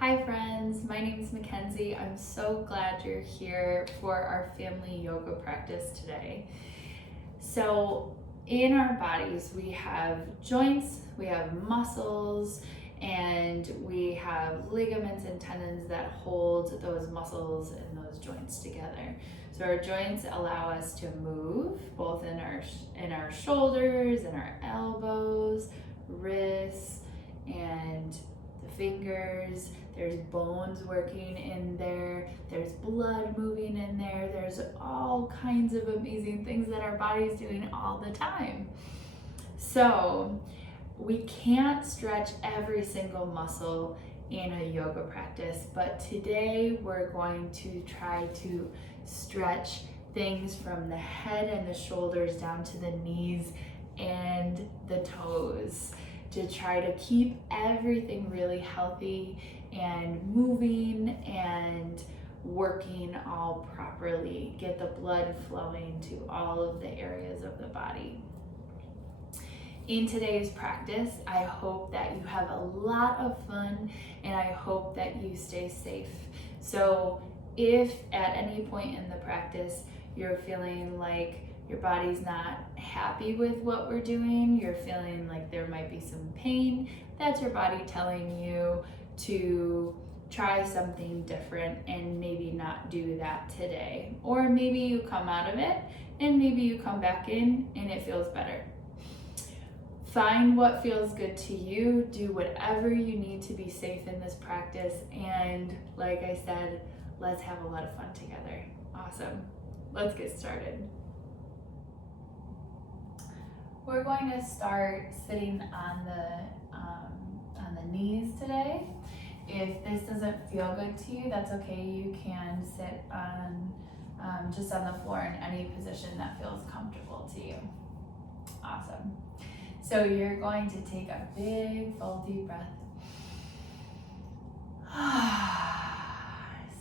Hi friends, my name is Mackenzie. I'm so glad you're here for our family yoga practice today. So in our bodies, we have joints, we have muscles, and we have ligaments and tendons that hold those muscles and those joints together. So our joints allow us to move both in our shoulders, in our elbows, wrists, and the fingers. There's bones working in there, there's blood moving in there, there's all kinds of amazing things that our body's doing all the time. So we can't stretch every single muscle in a yoga practice, but today we're going to try to stretch things from the head and the shoulders down to the knees and the toes to try to keep everything really healthy and moving and working all properly, get the blood flowing to all of the areas of the body. In today's practice, I hope that you have a lot of fun and I hope that you stay safe. So if at any point in the practice you're feeling like your body's not happy with what we're doing, you're feeling like there might be some pain, that's your body telling you to try something different and maybe not do that today. Or maybe you come out of it and maybe you come back in and it feels better. Find what feels good to you, do whatever you need to be safe in this practice, and like I said, let's have a lot of fun together. Awesome. Let's get started. We're going to start sitting on the knees today. If this doesn't feel good to you, that's okay. You can sit on just on the floor in any position that feels comfortable to you. Awesome. So you're going to take a big, full, deep breath.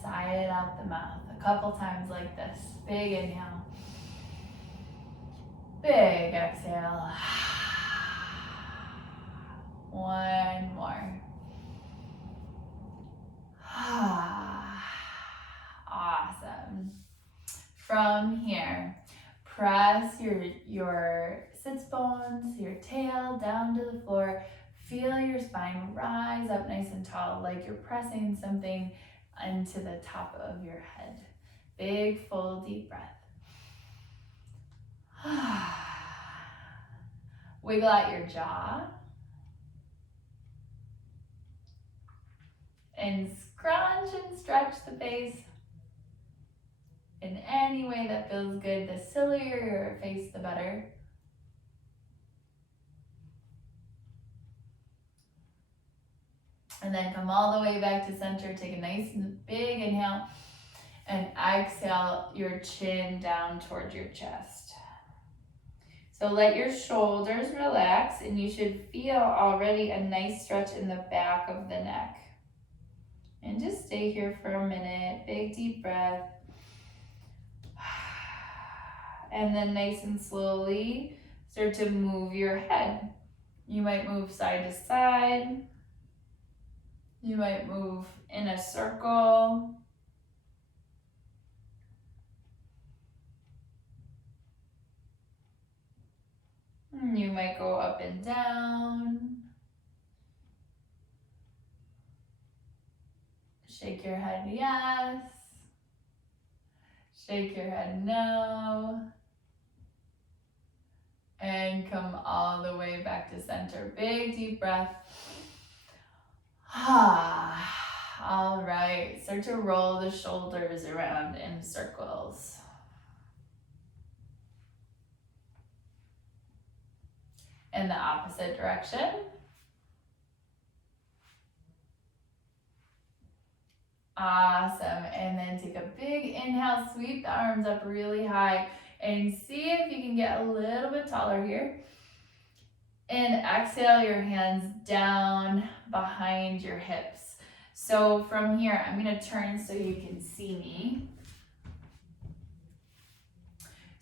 Sigh it out the mouth a couple times like this. Big inhale. Big exhale. One more. Awesome. From here, press your sits bones, your tail down to the floor. Feel your spine rise up nice and tall, like you're pressing something into the top of your head. Big, full, deep breath. Wiggle out your jaw. And scrunch and stretch the face in any way that feels good. The sillier your face, the better. And then come all the way back to center. Take a nice big inhale and exhale your chin down towards your chest. So let your shoulders relax and you should feel already a nice stretch in the back of the neck. And just stay here for a minute. Big deep breath. And then nice and slowly start to move your head. You might move side to side. You might move in a circle. You might go up and down. Shake your head yes. Shake your head no. And come all the way back to center. Big deep breath. All right, start to roll the shoulders around in circles. In the opposite direction. Awesome, and then take a big inhale, sweep the arms up really high, and see if you can get a little bit taller here. And exhale your hands down behind your hips. So from here, I'm gonna turn so you can see me.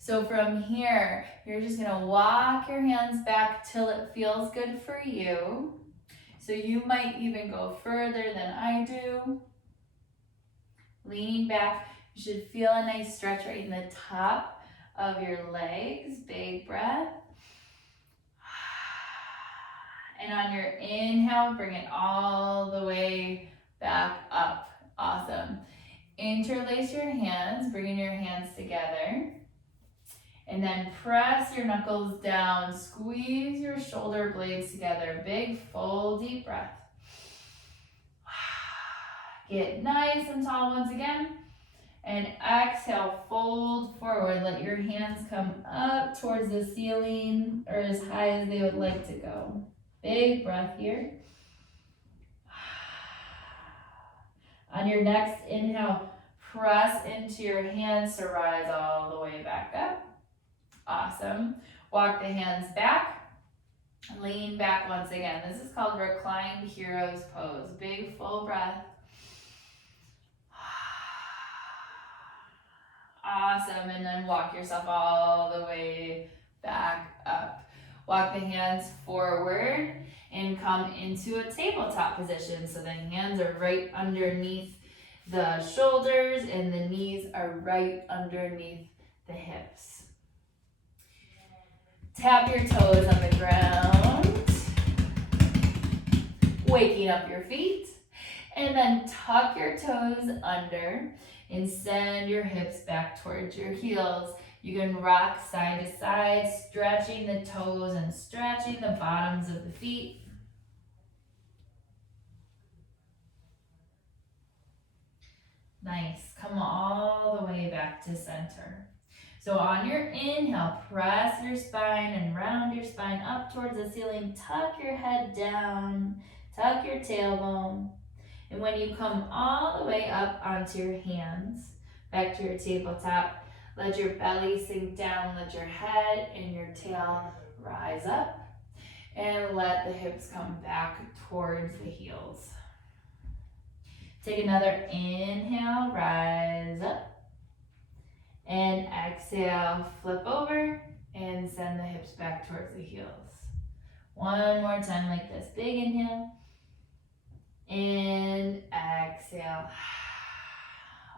So from here, you're just gonna walk your hands back till it feels good for you. So you might even go further than I do. Leaning back, you should feel a nice stretch right in the top of your legs. Big breath. And on your inhale, bring it all the way back up. Awesome. Interlace your hands, bringing your hands together. And then press your knuckles down, squeeze your shoulder blades together. Big, full, deep breath. Get nice and tall once again. And exhale, fold forward. Let your hands come up towards the ceiling or as high as they would like to go. Big breath here. On your next inhale, press into your hands to rise all the way back up. Awesome. Walk the hands back. Lean back once again. This is called reclined hero's pose. Big full breath. Awesome. And then walk yourself all the way back up. Walk the hands forward and come into a tabletop position. So the hands are right underneath the shoulders and the knees are right underneath the hips. Tap your toes on the ground, waking up your feet, and then tuck your toes under and send your hips back towards your heels. You can rock side to side, stretching the toes and stretching the bottoms of the feet. Nice. Come all the way back to center. So on your inhale, press your spine and round your spine up towards the ceiling. Tuck your head down, tuck your tailbone. And when you come all the way up onto your hands, back to your tabletop, let your belly sink down, let your head and your tail rise up, and let the hips come back towards the heels. Take another inhale, rise up. And exhale, flip over and send the hips back towards the heels. One more time like this. Big inhale. And exhale.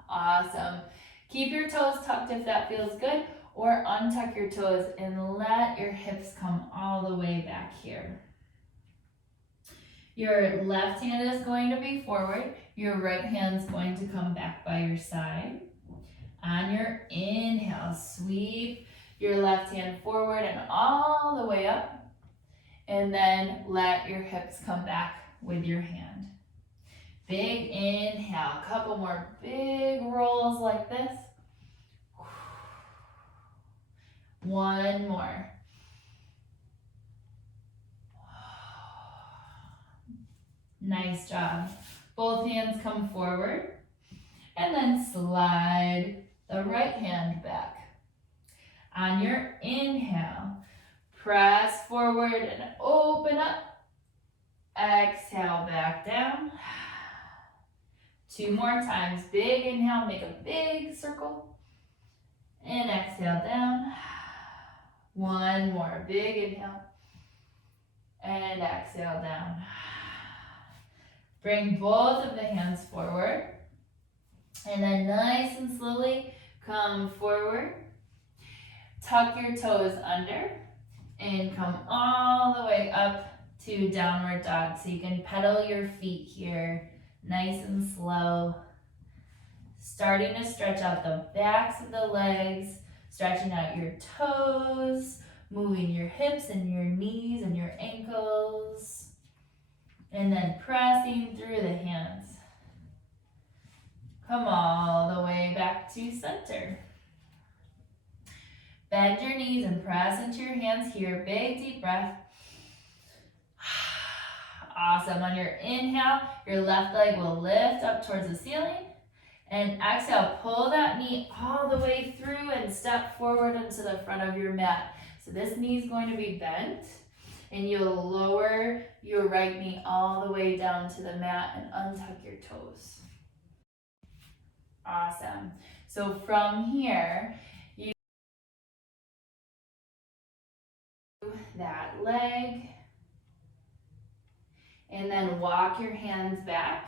Awesome. Keep your toes tucked if that feels good, or untuck your toes and let your hips come all the way back here. Your left hand is going to be forward. Your right hand's going to come back by your side. On your inhale, sweep your left hand forward and all the way up. And then let your hips come back with your hand. Big inhale, couple more big rolls like this. One more. Nice job. Both hands come forward and then slide the right hand back. On your inhale, press forward and open up. Exhale, back down. Two more times. Big inhale, make a big circle. And exhale down. One more. Big inhale. And exhale down. Bring both of the hands forward. And then nice and slowly come forward. Tuck your toes under. And come all the way up to downward dog. So you can pedal your feet here. Nice and slow. Starting to stretch out the backs of the legs. Stretching out your toes. Moving your hips and your knees and your ankles. And then pressing through the hands. Come all the way back to center. Bend your knees and press into your hands here. Big deep breath. Awesome. On your inhale, your left leg will lift up towards the ceiling. And exhale, pull that knee all the way through and step forward into the front of your mat. So this knee is going to be bent. And you'll lower your right knee all the way down to the mat and untuck your toes. Awesome. So from here, you that leg. And then walk your hands back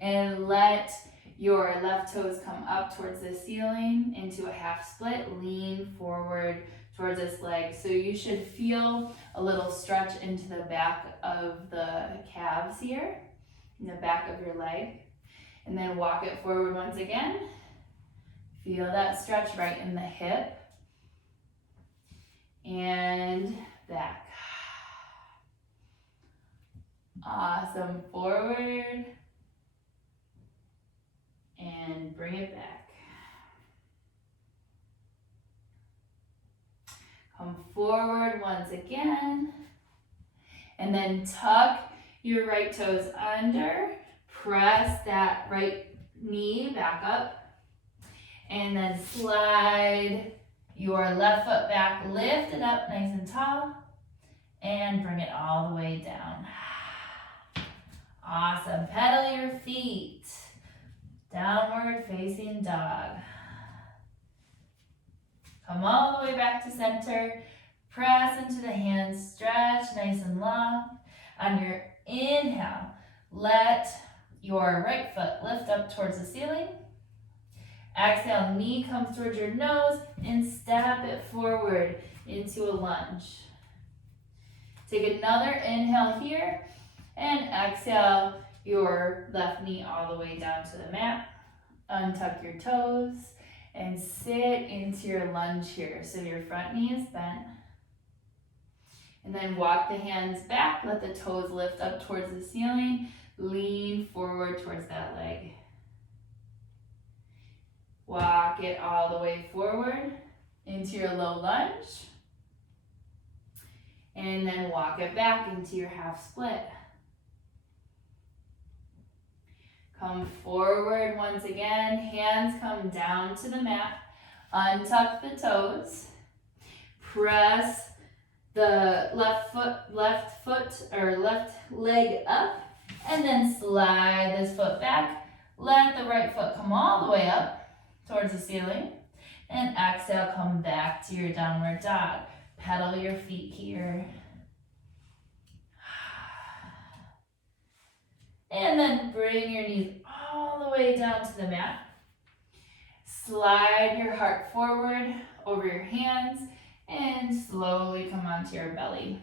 and let your left toes come up towards the ceiling into a half split. Lean forward towards this leg. So you should feel a little stretch into the back of the calves here, in the back of your leg. And then walk it forward once again. Feel that stretch right in the hip. And back. Awesome. Forward. And bring it back. Come forward once again. And then tuck your right toes under. Press that right knee back up. And then slide your left foot back. Lift it up nice and tall. And bring it all the way down. Awesome. Pedal your feet. Downward facing dog. Come all the way back to center. Press into the hands. Stretch nice and long. On your inhale, let your right foot lift up towards the ceiling. Exhale, knee comes towards your nose and step it forward into a lunge. Take another inhale here and exhale your left knee all the way down to the mat. Untuck your toes and sit into your lunge here. So your front knee is bent. And then walk the hands back. Let the toes lift up towards the ceiling. Lean forward towards that leg. Walk it all the way forward into your low lunge. And then walk it back into your half split. Come forward once again. Hands come down to the mat. Untuck the toes. Press the left leg up. And then slide this foot back. Let the right foot come all the way up towards the ceiling. And exhale, come back to your downward dog. Pedal your feet here. And then bring your knees all the way down to the mat. Slide your heart forward over your hands and slowly come onto your belly.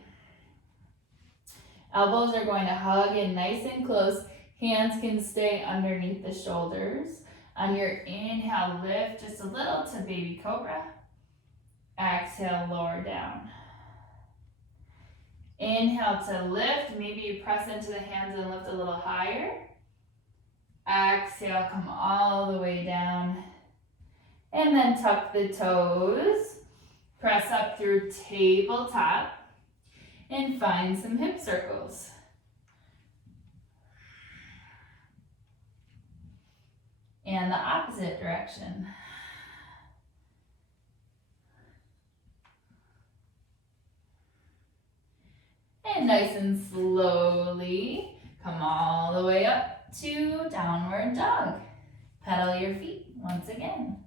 Elbows are going to hug in nice and close. Hands can stay underneath the shoulders. On your inhale, lift just a little to baby cobra. Exhale, lower down. Inhale to lift. Maybe you press into the hands and lift a little higher. Exhale, come all the way down. And then tuck the toes. Press up through tabletop. And find some hip circles. And the opposite direction. And nice and slowly, come all the way up to downward dog. Pedal your feet once again.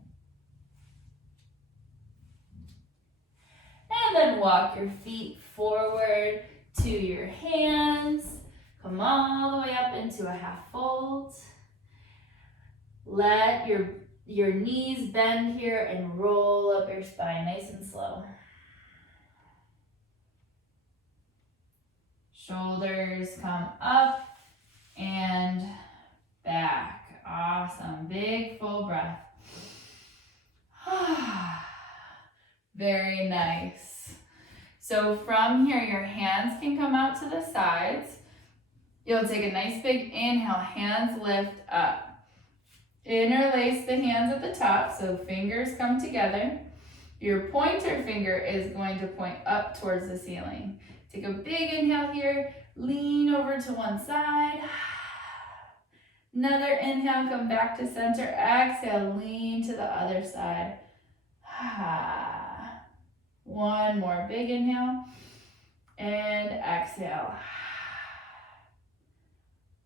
And then walk your feet forward to your hands. Come all the way up into a half fold. Let your knees bend here and roll up your spine nice and slow. Shoulders come up and back. Awesome. Big full breath. Very nice. So from here, your hands can come out to the sides. You'll take a nice big inhale, hands lift up. Interlace the hands at the top, so fingers come together. Your pointer finger is going to point up towards the ceiling. Take a big inhale here, lean over to one side. Another inhale, come back to center. Exhale, lean to the other side. One more big inhale and exhale.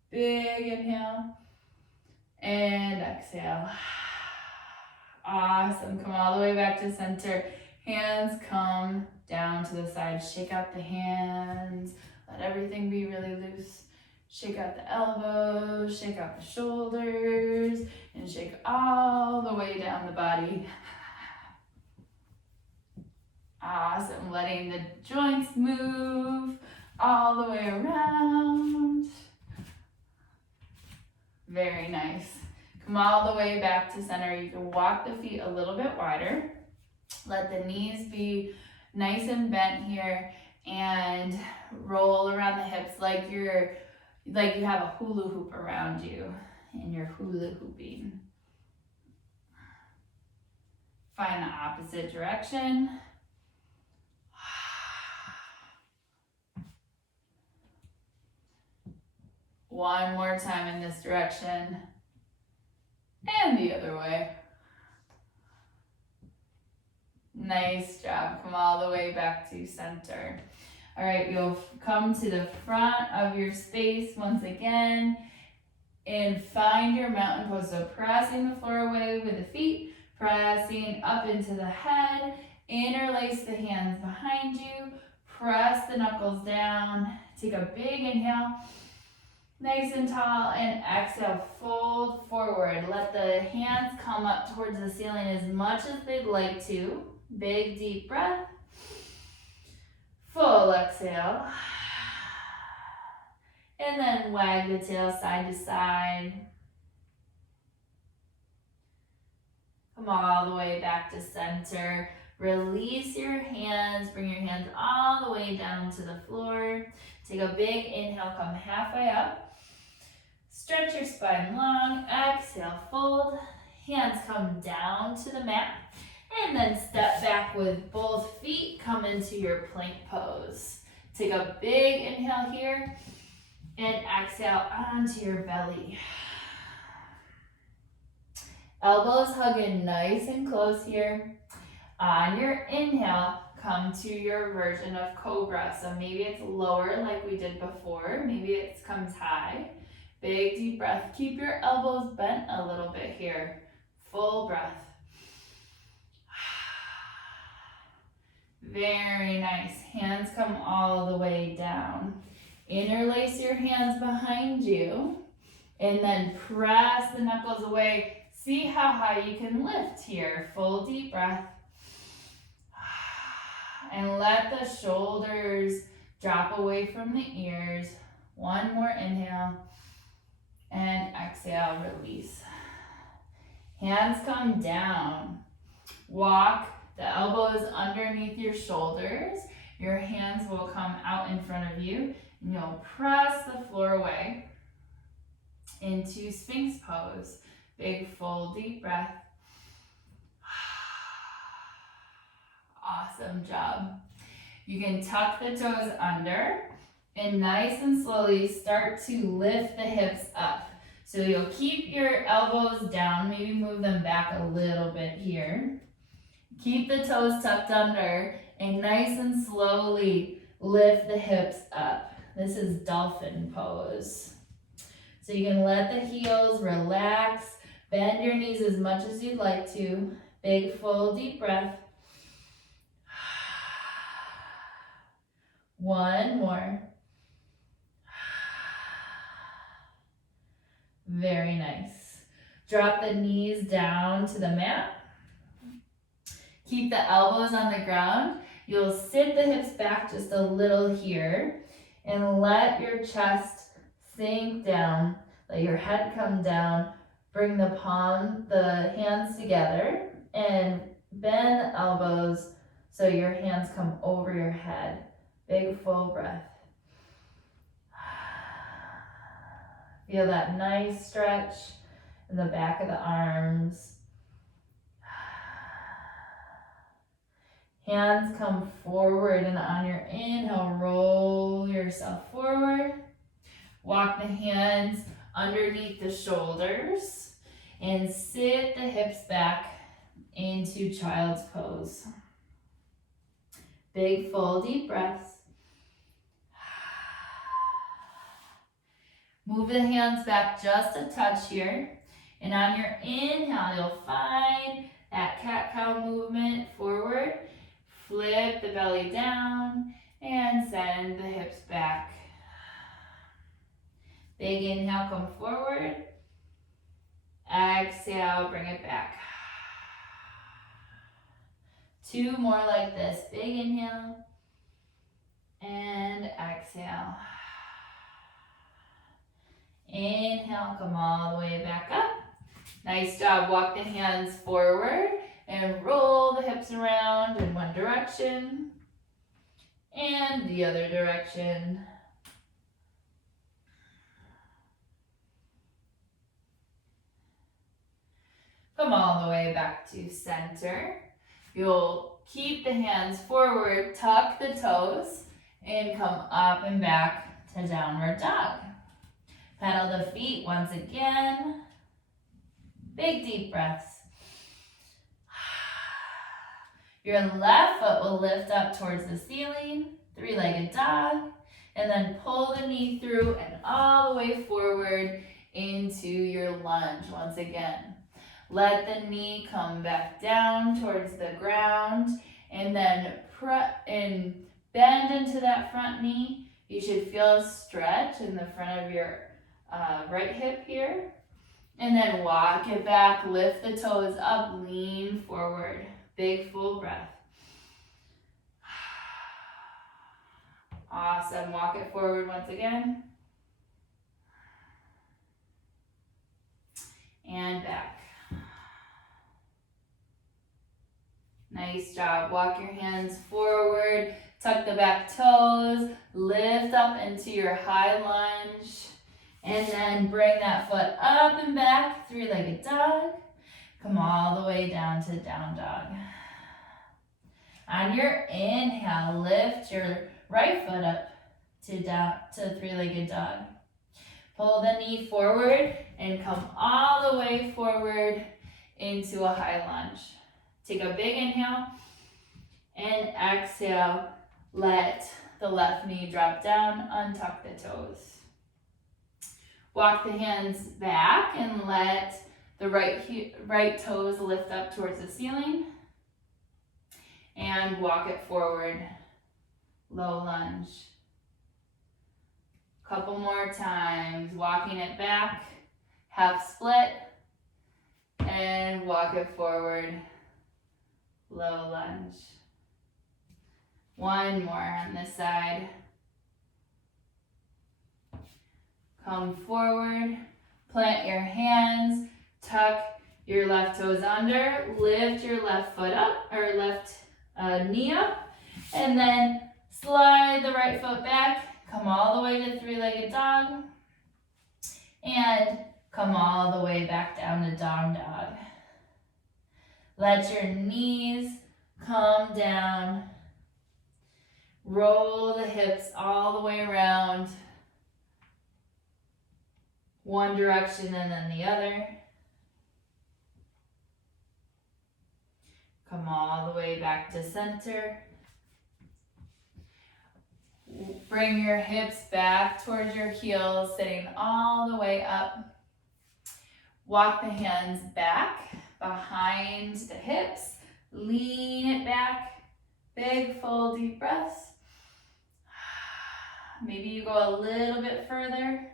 Big inhale and exhale. Awesome. Come all the way back to center. Hands come down to the side. Shake out the hands. Let everything be really loose. Shake out the elbows, shake out the shoulders, and shake all the way down the body. Awesome, letting the joints move all the way around. Very nice. Come all the way back to center. You can walk the feet a little bit wider. Let the knees be nice and bent here, and roll around the hips like you have a hula hoop around you and you're hula hooping. Find the opposite direction. One more time in this direction and the other way. Nice job. Come all the way back to center. All right, you'll come to the front of your space once again and find your mountain pose. So pressing the floor away with the feet, pressing up into the head, interlace the hands behind you, press the knuckles down, take a big inhale, nice and tall, and exhale, fold forward. Let the hands come up towards the ceiling as much as they'd like to. Big deep breath. Full exhale. And then wag the tail side to side. Come all the way back to center. Release your hands. Bring your hands all the way down to the floor. Take a big inhale, come halfway up. Stretch your spine long. Exhale, fold. Hands come down to the mat. And then step back with both feet. Come into your plank pose. Take a big inhale here. And exhale onto your belly. Elbows hug in nice and close here. On your inhale, come to your version of cobra. So maybe it's lower like we did before. Maybe it comes high. Big deep breath. Keep your elbows bent a little bit here. Full breath. Very nice. Hands come all the way down. Interlace your hands behind you and then press the knuckles away. See how high you can lift here. Full deep breath. And let the shoulders drop away from the ears. One more inhale. And exhale, release. Hands come down. Walk the elbows underneath your shoulders. Your hands will come out in front of you. And you'll press the floor away into Sphinx Pose. Big full deep breath. Awesome job. You can tuck the toes under and nice and slowly start to lift the hips up. So you'll keep your elbows down, maybe move them back a little bit here. Keep the toes tucked under and nice and slowly lift the hips up. This is Dolphin Pose. So you can let the heels relax, bend your knees as much as you'd like to. Big full deep breath. One more. Very nice. Drop the knees down to the mat. Keep the elbows on the ground. You'll sit the hips back just a little here and let your chest sink down. Let your head come down. Bring the hands together and bend the elbows so your hands come over your head. Big full breath. Feel that nice stretch in the back of the arms. Hands come forward, and on your inhale, roll yourself forward. Walk the hands underneath the shoulders and sit the hips back into child's pose. Big full deep breaths. Move the hands back just a touch here. And on your inhale, you'll find that cat-cow movement forward. Flip the belly down and send the hips back. Big inhale, come forward. Exhale, bring it back. 2 more like this. Big inhale. And exhale. Inhale, come all the way back up. Nice job. Walk the hands forward and roll the hips around in one direction and the other direction. Come all the way back to center. You'll keep the hands forward, tuck the toes, and come up and back to downward dog. Pedal the feet once again. Big deep breaths. Your left foot will lift up towards the ceiling, 3-legged dog, and then pull the knee through and all the way forward into your lunge once again. Let the knee come back down towards the ground and then bend into that front knee. You should feel a stretch in the front of your right hip here. And then walk it back, lift the toes up, lean forward. Big full breath. Awesome. Walk it forward once again. And back. Nice job. Walk your hands forward, tuck the back toes, lift up into your high lunge, and then bring that foot up and back, 3-legged dog. Come all the way down to down dog. On your inhale, lift your right foot up to 3-legged dog. Pull the knee forward and come all the way forward into a high lunge. Take a big inhale and exhale. Let the left knee drop down, untuck the toes. Walk the hands back and let the right toes lift up towards the ceiling. And walk it forward, low lunge. Couple more times, walking it back, half split, and walk it forward. Low lunge. One more on this side. Come forward, plant your hands, tuck your left toes under, lift your left foot up, or left knee up, and then slide the right foot back, come all the way to 3-legged dog, and come all the way back down to down dog. Let your knees come down. Roll the hips all the way around. One direction and then the other. Come all the way back to center. Bring your hips back towards your heels, sitting all the way up. Walk the hands back behind the hips. Lean it back. Big, full, deep breaths. Maybe you go a little bit further.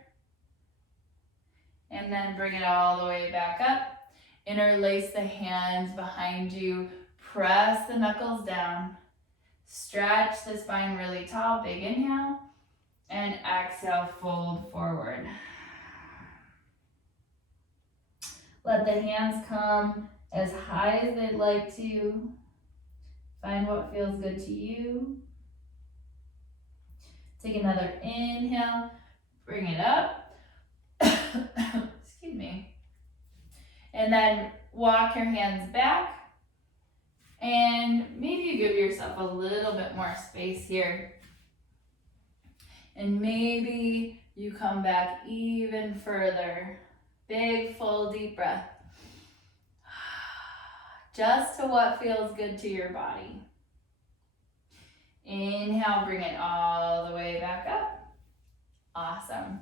And then bring it all the way back up. Interlace the hands behind you. Press the knuckles down. Stretch the spine really tall. Big inhale. And exhale, fold forward. Let the hands come as high as they'd like to. Find what feels good to you. Take another inhale. Bring it up. Excuse me. And then walk your hands back. And maybe you give yourself a little bit more space here. And maybe you come back even further. Big, full, deep breath. Just to what feels good to your body. Inhale, bring it all the way back up. Awesome.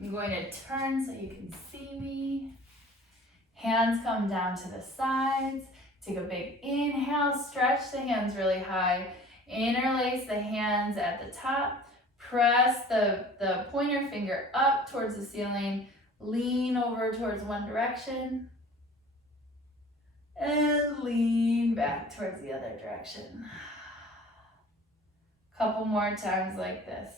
I'm going to turn so you can see me. Hands come down to the sides. Take a big inhale, stretch the hands really high. Interlace the hands at the top. Press the pointer finger up towards the ceiling. Lean over towards one direction. And lean back towards the other direction. Couple more times like this.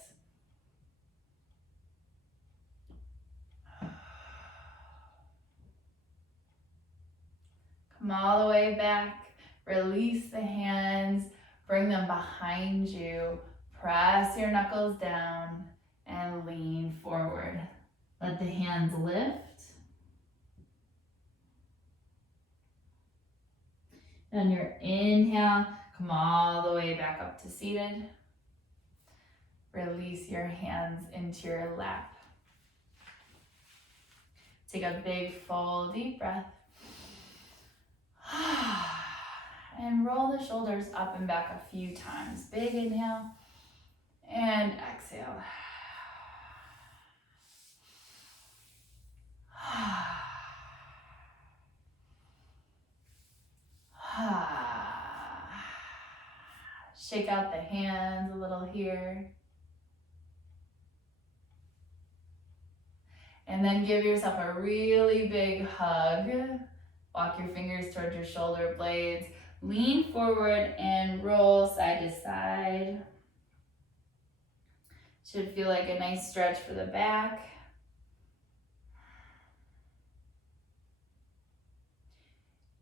Come all the way back. Release the hands. Bring them behind you. Press your knuckles down and lean forward. Let the hands lift. On your inhale, come all the way back up to seated. Release your hands into your lap. Take a big, full, deep breath. And roll the shoulders up and back a few times. Big inhale and exhale. Shake out the hands a little here. And then give yourself a really big hug. Walk your fingers towards your shoulder blades. Lean forward and roll side to side. Should feel like a nice stretch for the back.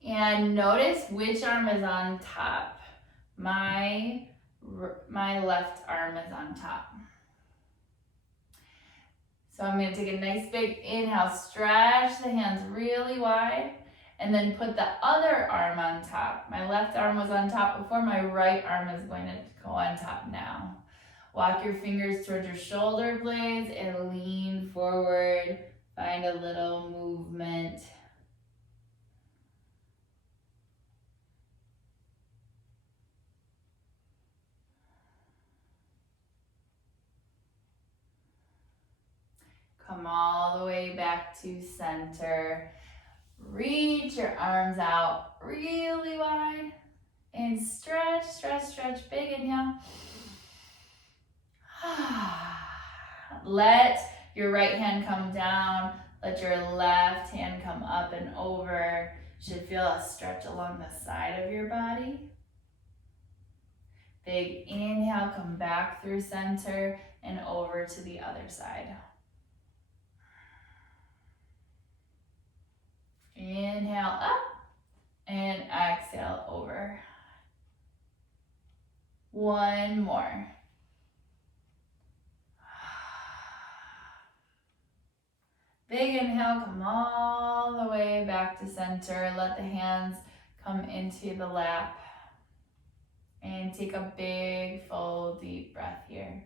And notice which arm is on top. My left arm is on top. So I'm going to take a nice big inhale, stretch the hands really wide, and then put the other arm on top. My left arm was on top before, my right arm is going to go on top now. Walk your fingers towards your shoulder blades and lean forward. Find a little movement. Come all the way back to center. Reach your arms out really wide and stretch, stretch, stretch. Big inhale. Let your right hand come down. Let your left hand come up and over. You should feel a stretch along the side of your body. Big inhale, come back through center and over to the other side. Inhale up and exhale over. One more. Big inhale, come all the way back to center. Let the hands come into the lap. And take a big, full, deep breath here.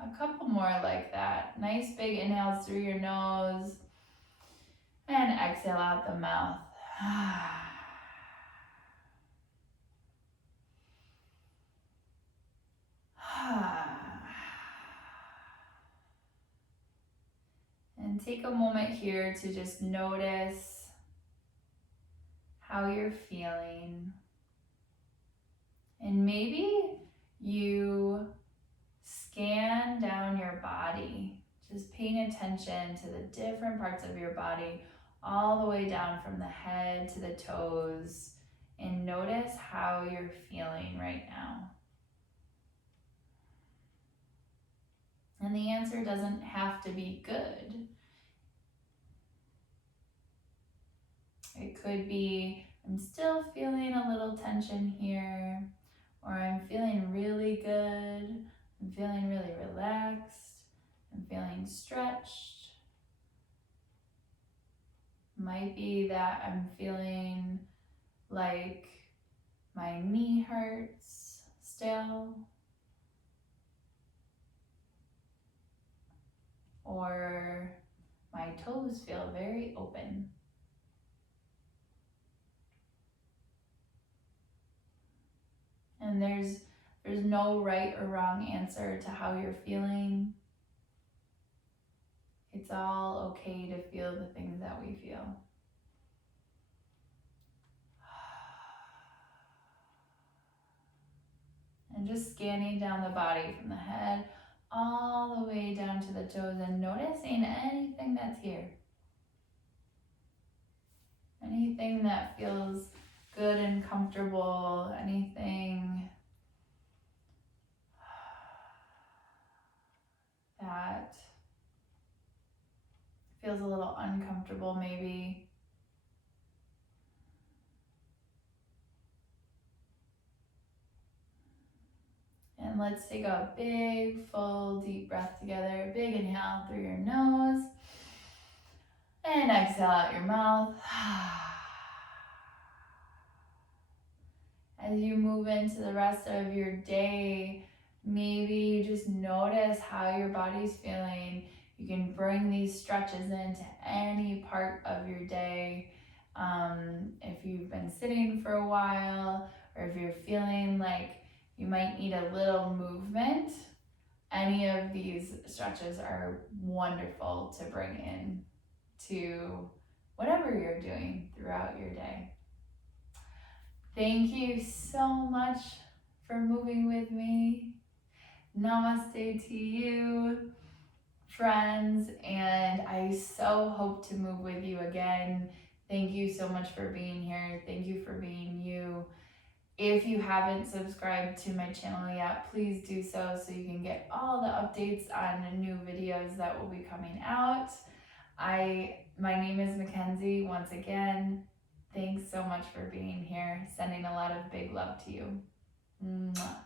A couple more like that. Nice big inhales through your nose. And exhale out the mouth. And take a moment here to just notice how you're feeling. And maybe you scan down your body, just paying attention to the different parts of your body, all the way down from the head to the toes, and notice how you're feeling right now. And the answer doesn't have to be good. It could be, I'm still feeling a little tension here, or I'm feeling really good, I'm feeling really relaxed, I'm feeling stretched. Might be that I'm feeling like my knee hurts still, or my toes feel very open. And there's no right or wrong answer to how you're feeling. It's all okay to feel the things that we feel. And just scanning down the body from the head all the way down to the toes and noticing anything that's here. Anything that feels good and comfortable, anything that feels a little uncomfortable maybe. And let's take a big, full, deep breath together. Big inhale through your nose. And exhale out your mouth. As you move into the rest of your day, maybe you just notice how your body's feeling. You can bring these stretches into any part of your day. If you've been sitting for a while, or if you're feeling like you might need a little movement, any of these stretches are wonderful to bring in to whatever you're doing throughout your day. Thank you so much for moving with me. Namaste to you, friends, and I so hope to move with you again. Thank you so much for being here. Thank you for being you. If you haven't subscribed to my channel yet, please do so you can get all the updates on the new videos that will be coming out. My name is Mackenzie. Once again, thanks so much for being here. Sending a lot of big love to you. Mwah.